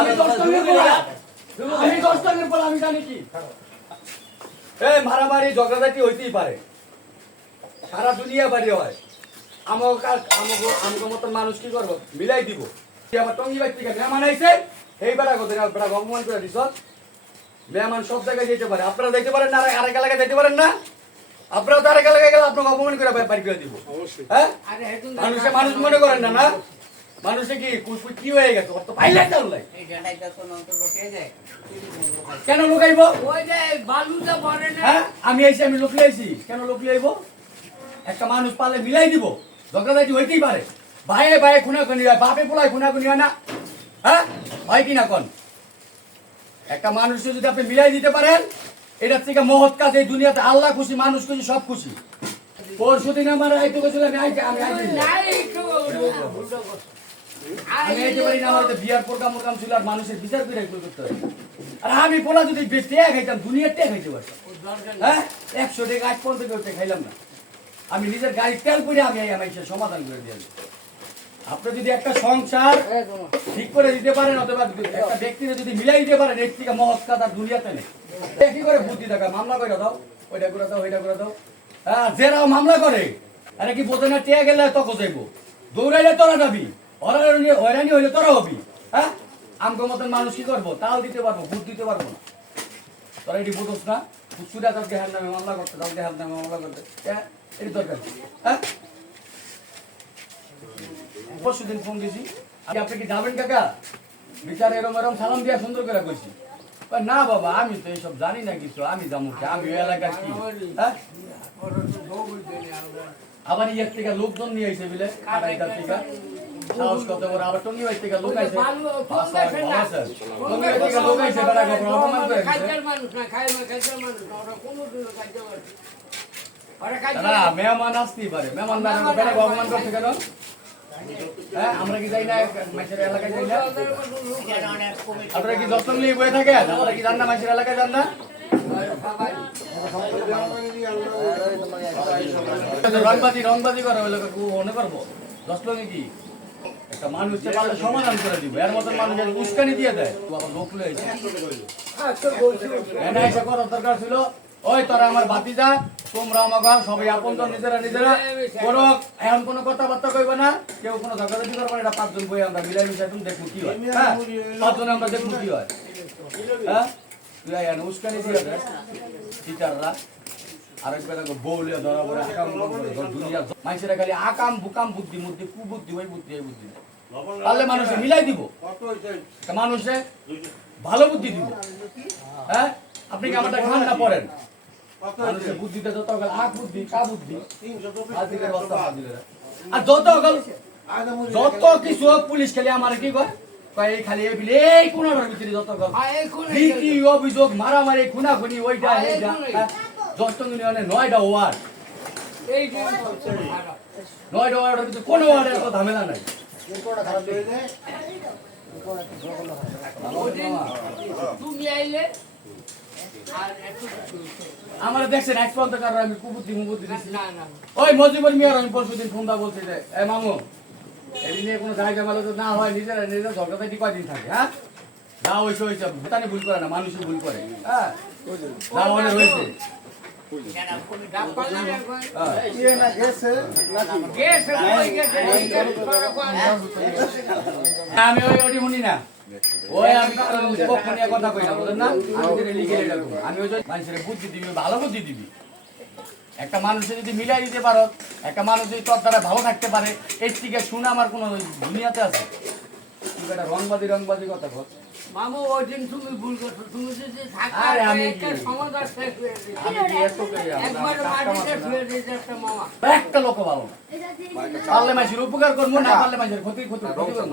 আমি দশটাঙ্গের পোলা আমি দশটাঙ্গের পোলা আমি জানি কি। এই মারামারি ঝগড়াঝাটি হইতেই পারে। সারা দুনিয়া বাড়ি হয়। আমাকে আমাকে আমাকে মতন মানুষ কি করব? মিলাই দিব। আমার টঙ্গি থেকে মেহমান আইছে এই বেড়া কথা বেড়া অপমান করে দিস মেহমান সব জায়গায় যেতে পারে। আপনারা যেতে পারেন না আর আরেক এলাকায় যেতে পারেন না? আপনারা তো আরেক এলাকায় গেলে আপনাকে অপমান করে বাড়ি করে দিব। হ্যাঁ? মানুষে মানুষ মনে করেন না না? মানুষে কি কু- হয়ে গেছে? ওর তো কেন লোকাইবো? ওই যে বালুটা পড়ে না। হ্যাঁ আমি আমি লোক আইছি। কেন লোক আইবো? একটা মানুষ পালে মিলাই দিব। ঝগড়াঝাটি হইতেই পারে। ভাইয়ে ভাইয়ে খুনাখুনি হয় বাপে পোলায় খুনাখুনি হয় না। হ্যাঁ? হয় কি না কোন? একটা মানুষকে যদি আপনি মিলাই দিতে পারেন এটার থেকে মহৎ কাজ এই দুনিয়াতে। আল্লাহ খুশি মানুষ খুশি সব খুশি। পরশু দিন আমার আইতে গেছিল আমি আইতে আমি আইতে আমি আইতে না আমার বিয়ার প্রোগ্রাম প্রোগ্রাম ছিল আর মানুষের বিচার করে এগুলো করতে হবে আর আমি পোলা যদি বেশি খাইতাম দুনিয়ার টেক খাইতে পারতাম। হ্যাঁ? একশো টাকা আজ পর্যন্ত কেউ খাইলাম না। আমি নিজের গাড়ি তেল করে আমি আমার সমাধান করে দিয়ে আপনি যদি একটা সংসার ঠিক করে দিতে পারেন অথবা একটা ব্যক্তিকে যদি মিলাই দিতে পারেন এর থেকে মহৎ কাজ আর দুনিয়াতে নেই। কি করে বুদ্ধি টাকা মামলা করে দাও। ওইটা করে দাও ওইটা করে দাও। হ্যাঁ যেরাও মামলা করে আরে কি বোঝে না টেয়া গেলে তখন যাইব দৌড়াইলে তোরা যাবি। হয়রানি হয়রানি হইলে তোরা হবি হ্যাঁ? আমগো মতন মানুষ কি করব? তাও দিতে পারব ভোট দিতে পারব না। তোরা এটি না? সুরা তার দেহার নামে মামলা করতে তার দেহার নামে মামলা করতে। হ্যাঁ? এটি দরকার হ্যাঁ? পরশু দিন ফোন দিছি। আজকে আপনি কি যাবেন কাকা? বিচার এরম এরম সালাম দিয়া সুন্দর করে কইছি। না বাবা, আমি তো এইসব জানি না কিছু, আমি কি? আমি এলাকার কি? হ্যাঁ। আবার ইয়ের থেকে লোকজন নিয়ে আইছে বিলে সাহস কত বড় আবার টঙ্গি বাড়ি থেকে লোক আইছে ভালো, ফোন আচ্ছা, দেখেন না। ভালো আছেন? ফোন টঙ্গি বাড়ি দেখেন থেকে লোক আইছে বেড়া কাপড় অপমান করে দিছে মানুষ না, খায় না, খাইতের মানুষ না, ওরা কোনো দিনও খাইতে পারে না। ওরা খাইতে না। মেহমান আসতেই পারে। মেহমান না বেড়া অপমান করছে কেন? হ্যাঁ আমরা কি যাই না মাছের এলাকায় যাই না? আপনারা কি যত্ন নিয়ে বয়ে থাকেন? আপনারা কি জান না মাছের এলাকায় যান না? রংবাজি রংবাজি করে লোক মনে করব দশ লোক কি? একটা মানুষকে সমাধান করে দিব, এর মতন মানুষের উস্কানি দিয়ে দেয়। তো আবার লোক লয়েছে করার দরকার ছিল, ওই তোরা আমার তোমরা সবাই নিজেরা নিজেরা কোনো এখন কোনো কথাবার্তা কইবে না, কেউ কোনো করবে না, এটা পাঁচজন বই আমরা মিলাই মিশাই তুমি দেখব কি হয়। হ্যাঁ পাঁচজনে আমরা দেখব কি হয়। হ্যাঁ এনে উস্কানি দিয়ে দেয়। টিচাররা আরেকবার দেখো বউলে ধরা পড়ে, আকাম মানুষেরা খালি আকাম, বুকাম, বুদ্ধি, মুদ্ধি, কুবুদ্ধি, ওই বুদ্ধি, এই বুদ্ধি। তাহলে মানুষে মিলাই দিব। মানুষে ভালো বুদ্ধি দিব। হ্যাঁ? আপনি কি আমারটা খান না পড়েন? মানুষের বুদ্ধিতে যত গেল আখ বুদ্ধি কা বুদ্ধি আদিকে বস্তা আদিকে আর যত গেল যত কিছু পুলিশ খালি আমার কি কয়? কয় খালি এই বিলে এই কোনার ভিতরে যত গেল কোনে রীতি অভিযোগ মারামারি খুনাখুনি ওইটা এইটা হ্যাঁ, যত ইউনিয়নে নয়টা ওয়ার্ড। নয়টা ওয়ার্ডের ভিতরে কোনো ওয়ার্ডের ঝামেলা নাই। আমার দেখছেন এক পর্যন্ত কারণ আমি কুবুদ্ধি মুবুদ্ধি না না ওই মজিবুর মিয়ার আমি পরশু দিন ফোনটা বলছি যে এ মামু এদিন নিয়ে কোনো জায়গা মেলা তো না হয় নিজেরা নিজেরা ঝগড়াতে কয়দিন থাকে হ্যাঁ? যা হয়েছে হয়েছে ভুটানি ভুল করে না মানুষই ভুল করে হ্যাঁ? যা হয়েছে আমি ওই ওটি শুনি না। ওই আমি কথা কই না, বুঝলেন না? আমি লিখে করব। আমি মানুষের বুদ্ধি দিবি, ভালো বুদ্ধি দিবি। একটা মানুষের যদি মিলাই দিতে পারো, একটা মানুষ যদি তোর দ্বারা ভালো থাকতে পারে, এর থেকে শুনে আমার কোনো দুনিয়াতে আছে। তুই রংবাদী রংবাজি রংবাজি কথা বল। মামু ওই দিন তুমি ভুল করছ। তুমি যদি আরে আমি একটা সমাধান শেষ হয়ে আমি এত করি একবার মাটিতে শুয়ে দিয়েছে একটা মামা। একটা লোক ভালো না। পারলে মানুষের উপকার করব না পারলে ক্ষতি ক্ষতি করব।